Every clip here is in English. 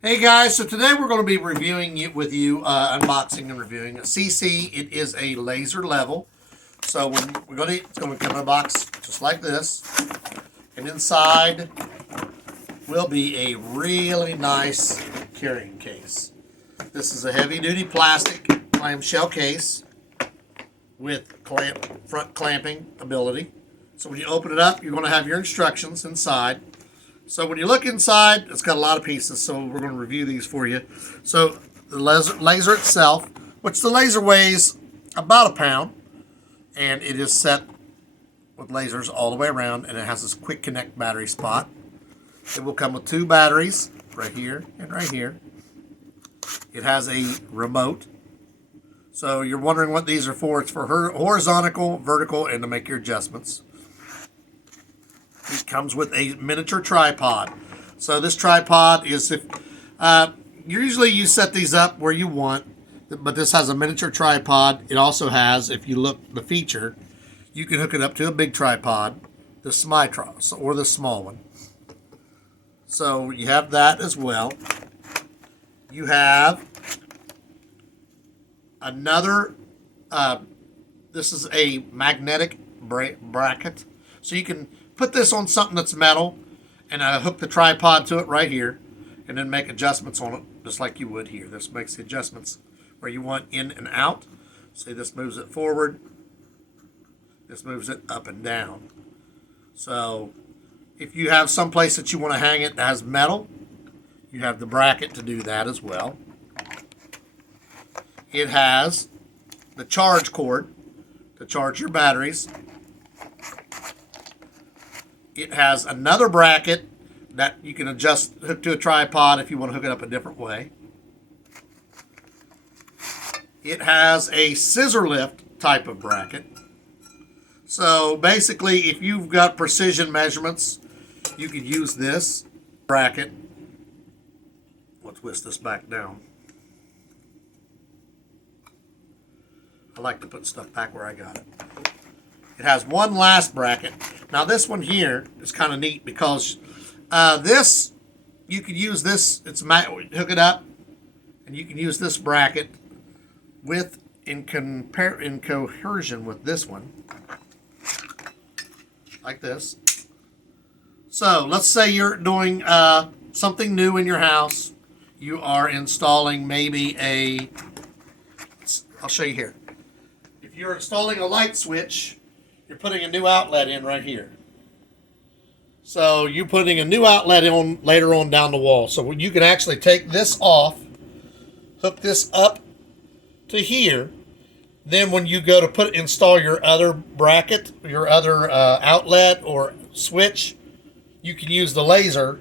Hey guys, so today we're going to be unboxing and reviewing a Seesii. It is a laser level. So it's going to come in a box just like this. And inside will be a really nice carrying case. This is a heavy duty plastic clamshell case with front clamping ability. So when you open it up, you're going to have your instructions inside. So when you look inside, it's got a lot of pieces, so we're going to review these for you. So the laser itself, which the laser weighs about a pound, and it is set with lasers all the way around, and it has this quick connect battery spot. It will come with two batteries, right here and right here. It has a remote. So you're wondering what these are for. It's for horizontal, vertical, and to make your adjustments. It comes with a miniature tripod. So this tripod is usually you set these up where you want, but this has a miniature tripod. It also has, if you look the feature, you can hook it up to a big tripod, the semi-tros or the small one. So you have that as well. You have another. This is a magnetic bracket, so you can put this on something that's metal and hook the tripod to it right here and then make adjustments on it just like you would here. This makes the adjustments where you want in and out. See, this moves it forward. This moves it up and down. So if you have some place that you want to hang it that has metal, you have the bracket to do that as well. It has the charge cord to charge your batteries. It has another bracket that you can hook to a tripod if you want to hook it up a different way. It has a scissor lift type of bracket. So basically, if you've got precision measurements, you could use this bracket. We'll twist this back down. I like to put stuff back where I got it. It has one last bracket. Now this one here is kind of neat because this, you could use this, hook it up, and you can use this bracket in cohesion with this one, like this. So let's say you're doing something new in your house. You are installing maybe I'll show you here. If you're installing a light switch, you're putting a new outlet in right here. So you're putting a new outlet in later on down the wall. So you can actually take this off, hook this up to here. Then when you go to install your other bracket, your other outlet or switch, you can use the laser,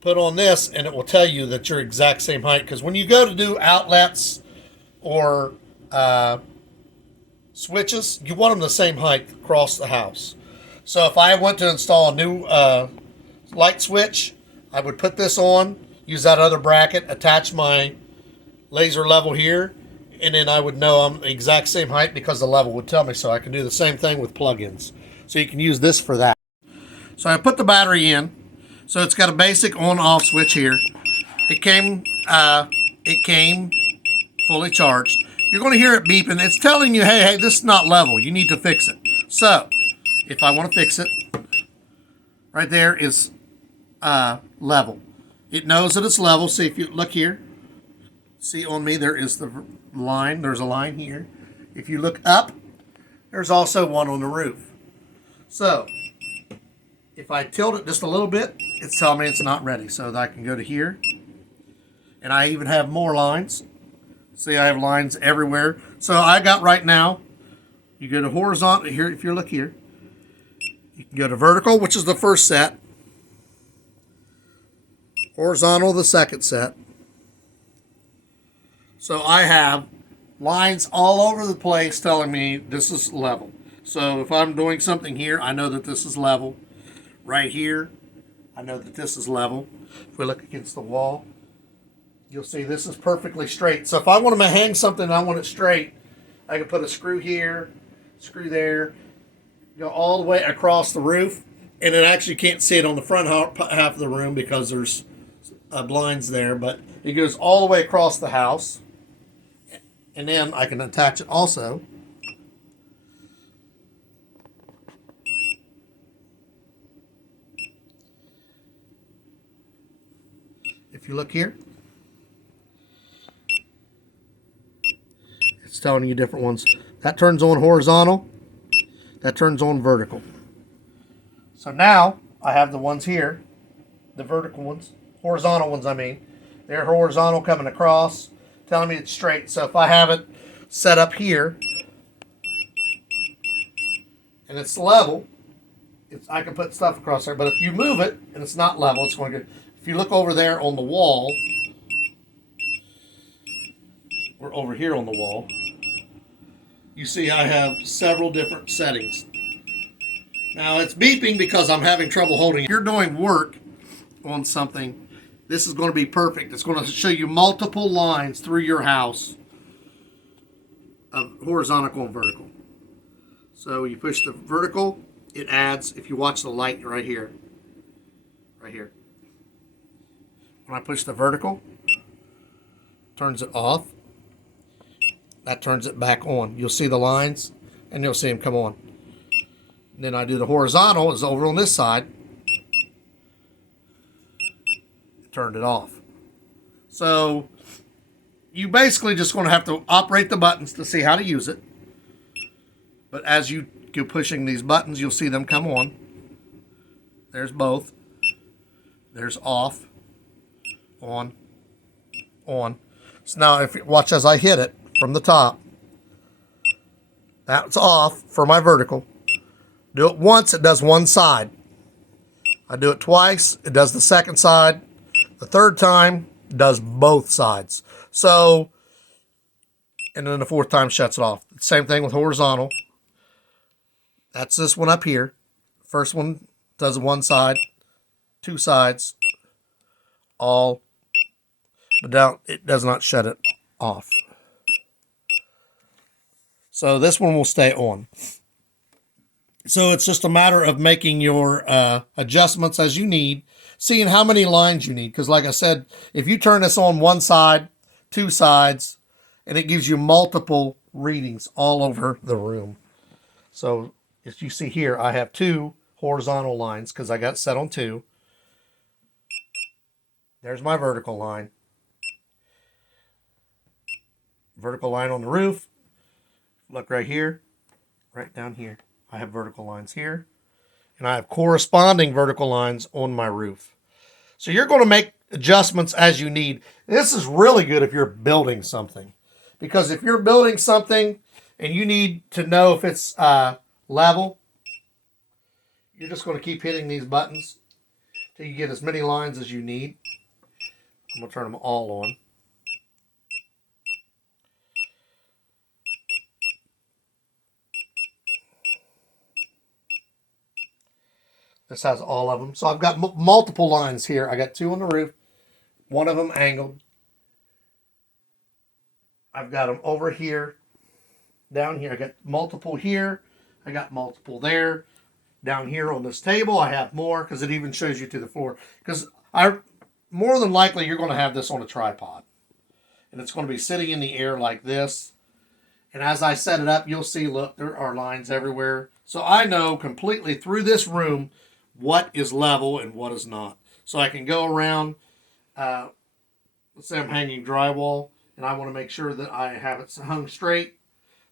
put on this, and it will tell you that you're exact same height. Because when you go to do outlets or switches, you want them the same height across the house. So if I want to install a new light switch, I would put this on, use that other bracket, attach my laser level here, and then I would know I'm the exact same height because the level would tell me. So I can do the same thing with plugins. So you can use this for that. So I put the battery in. So it's got a basic on-off switch here. It came fully charged. You're going to hear it beeping. It's telling you, hey, this is not level. You need to fix it. So, if I want to fix it, right there is level. It knows that it's level. See, if you look here, see on me, there is the line. There's a line here. If you look up, there's also one on the roof. So, if I tilt it just a little bit, it's telling me it's not ready. So I can go to here, and I even have more lines. See, I have lines everywhere. So I got right now, you go to horizontal here. If you look here, you can go to vertical, which is the first set. Horizontal, the second set. So I have lines all over the place telling me this is level. So if I'm doing something here, I know that this is level. Right here, I know that this is level. If we look against the wall, you'll see this is perfectly straight. So if I want to hang something and I want it straight, I can put a screw here, screw there, go all the way across the roof, and it actually can't see it on the front half of the room because there's blinds there, but it goes all the way across the house. And then I can attach it also. If you look here, it's telling you different ones. That turns on horizontal. That turns on vertical. So now I have the ones here, the vertical ones, horizontal ones I mean. They're horizontal coming across, telling me it's straight. So if I have it set up here and it's level, I can put stuff across there. But if you move it and it's not level, it's going to go. If you look over there on the wall, or over here on the wall, you see I have several different settings. Now it's beeping because I'm having trouble holding it. If you're doing work on something, this is going to be perfect. It's going to show you multiple lines through your house of horizontal and vertical. So you push the vertical, it adds, if you watch the light right here, right here. When I push the vertical, turns it off. That turns it back on. You'll see the lines and you'll see them come on. And then I do the horizontal, is over on this side. Turned it off. So you basically just going to have to operate the buttons to see how to use it. But as you go pushing these buttons, you'll see them come on. There's both. There's off, on, on. So now if you watch as I hit it from the top, that's off for my vertical. Do it once, it does one side. I do it twice, it does the second side. The third time, it does both sides. So, and then the fourth time shuts it off. Same thing with horizontal. That's this one up here. First one does one side, two sides, all, but down it does not shut it off. So this one will stay on. So it's just a matter of making your adjustments as you need, seeing how many lines you need. Because like I said, if you turn this on one side, two sides, and it gives you multiple readings all over the room. So as you see here, I have two horizontal lines because I got set on two. There's my vertical line. Vertical line on the roof. Look right here, right down here. I have vertical lines here, and I have corresponding vertical lines on my roof. So you're going to make adjustments as you need. This is really good if you're building something, because if you're building something and you need to know if it's level, you're just going to keep hitting these buttons till you get as many lines as you need. I'm going to turn them all on. This has all of them. So I've got multiple lines here. I got two on the roof, one of them angled. I've got them over here, down here. I got multiple here. I got multiple there. Down here on this table, I have more because it even shows you to the floor. Because more than likely, you're going to have this on a tripod. And it's going to be sitting in the air like this. And as I set it up, you'll see, look, there are lines everywhere. So I know completely through this room what is level and what is not. So I can go around, let's say I'm hanging drywall, and I want to make sure that I have it hung straight.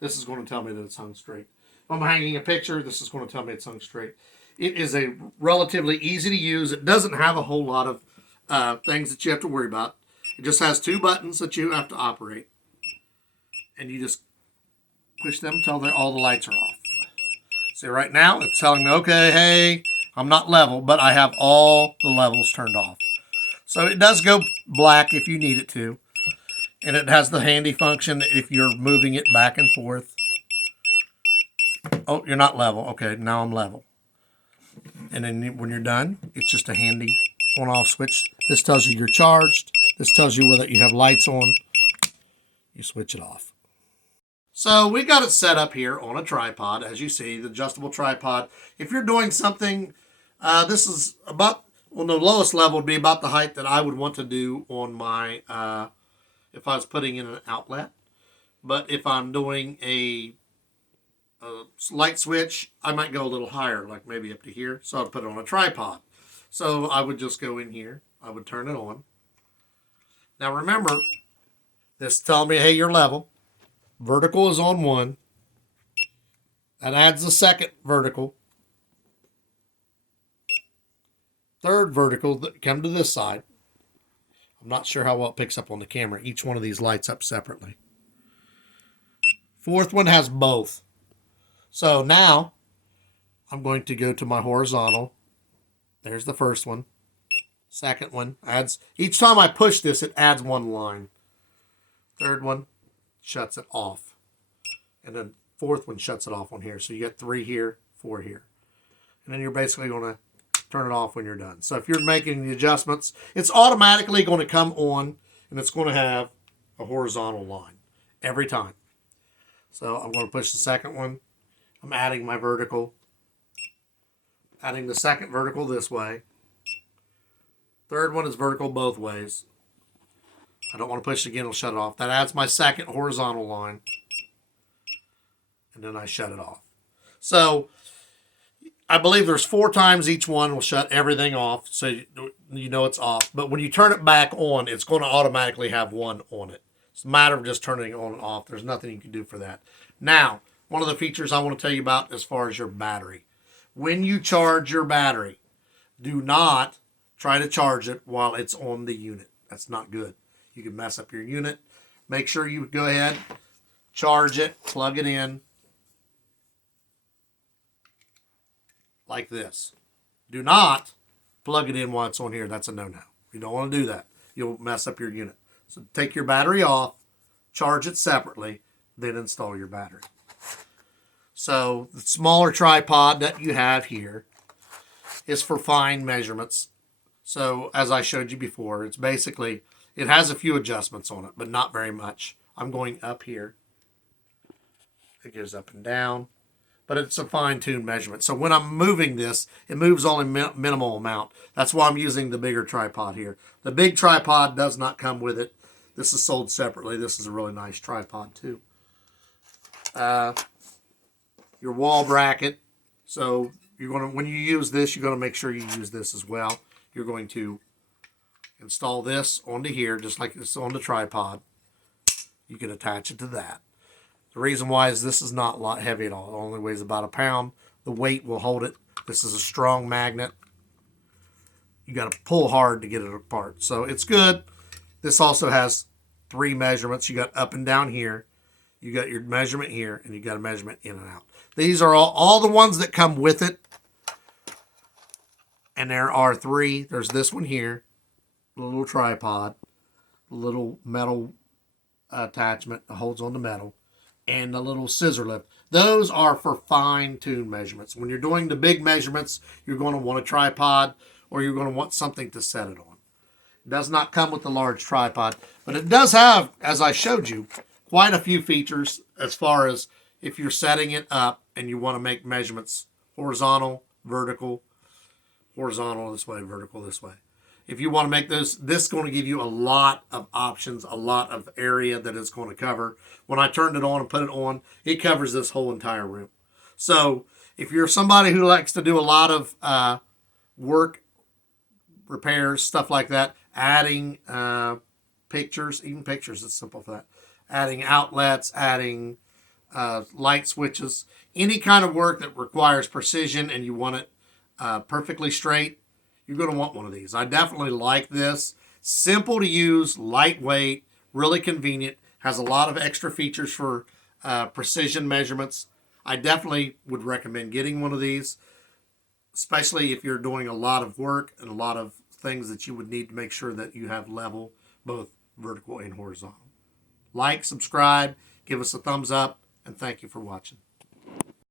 This is going to tell me that it's hung straight. If I'm hanging a picture, this is going to tell me it's hung straight. It is a relatively easy to use. It doesn't have a whole lot of things that you have to worry about. It just has two buttons that you have to operate. And you just push them until all the lights are off. See, right now, it's telling me, okay, hey, I'm not level, but I have all the levels turned off. So it does go black if you need it to. And it has the handy function if you're moving it back and forth. Oh, you're not level. Okay, now I'm level. And then when you're done, it's just a handy on-off switch. This tells you you're charged. This tells you whether you have lights on. You switch it off. So we got it set up here on a tripod, as you see, the adjustable tripod. If you're doing something, this is about Well, the lowest level would be about the height that I would want to do on my, if I was putting in an outlet. But if I'm doing a light switch, I might go a little higher, like maybe up to here. So I'd put it on a tripod. So I would just go in here. I would turn it on. Now remember, this is telling me, hey, you're level. Vertical is on 1. That adds the second vertical. Third vertical, come to this side. I'm not sure how well it picks up on the camera. Each one of these lights up separately. Fourth one has both. So now I'm going to go to my horizontal. There's the first one. Second one adds, each time I push this, it adds 1 line. Third one shuts it off. And then fourth one shuts it off on here. So you get 3 here, 4 here. And then you're basically going to turn it off when you're done. So if you're making the adjustments, it's automatically going to come on and it's going to have a horizontal line every time. So I'm going to push the second one. I'm adding my vertical. Adding the second vertical this way. Third one is vertical both ways. I don't want to push it again, it'll shut it off. That adds my second horizontal line. And then I shut it off. So I believe there's 4 times each one will shut everything off, so you know it's off. But when you turn it back on, it's going to automatically have 1 on it. It's a matter of just turning it on and off. There's nothing you can do for that. Now, one of the features I want to tell you about as far as your battery. When you charge your battery, do not try to charge it while it's on the unit. That's not good. You can mess up your unit. Make sure you go ahead, charge it, plug it in, like this. Do not plug it in while it's on here. That's a no-no. You don't want to do that. You'll mess up your unit. So take your battery off, charge it separately, then install your battery. So the smaller tripod that you have here is for fine measurements. So as I showed you before, it's basically, it has a few adjustments on it, but not very much. I'm going up here. It goes up and down. But it's a fine-tuned measurement. So when I'm moving this, it moves only minimal amount. That's why I'm using the bigger tripod here. The big tripod does not come with it. This is sold separately. This is a really nice tripod too. Your wall bracket. So you're going to, when you use this, you're going to make sure you use this as well. You're going to install this onto here, just like this on the tripod. You can attach it to that. The reason why is this is not a lot heavy at all. It only weighs about 1 pound. The weight will hold it. This is a strong magnet. You got to pull hard to get it apart. So it's good. This also has 3 measurements. You got up and down here. You got your measurement here, and you got a measurement in and out. These are all the ones that come with it. And there are 3. There's this one here, the little tripod, the little metal attachment that holds on the metal, and the little scissor lift. Those are for fine-tuned measurements. When you're doing the big measurements, you're going to want a tripod or you're going to want something to set it on. It does not come with the large tripod, but it does have, as I showed you, quite a few features as far as if you're setting it up and you want to make measurements horizontal, vertical, horizontal this way, vertical this way. If you want to make this is going to give you a lot of options, a lot of area that it's going to cover. When I turned it on and put it on, it covers this whole entire room. So if you're somebody who likes to do a lot of work, repairs, stuff like that, adding pictures, even pictures, it's simple for that. Adding outlets, adding light switches, any kind of work that requires precision and you want it perfectly straight, you're going to want one of these. I definitely like this. Simple to use, lightweight, really convenient, has a lot of extra features for precision measurements. I definitely would recommend getting one of these, especially if you're doing a lot of work and a lot of things that you would need to make sure that you have level, both vertical and horizontal. Like, subscribe, give us a thumbs up, and thank you for watching.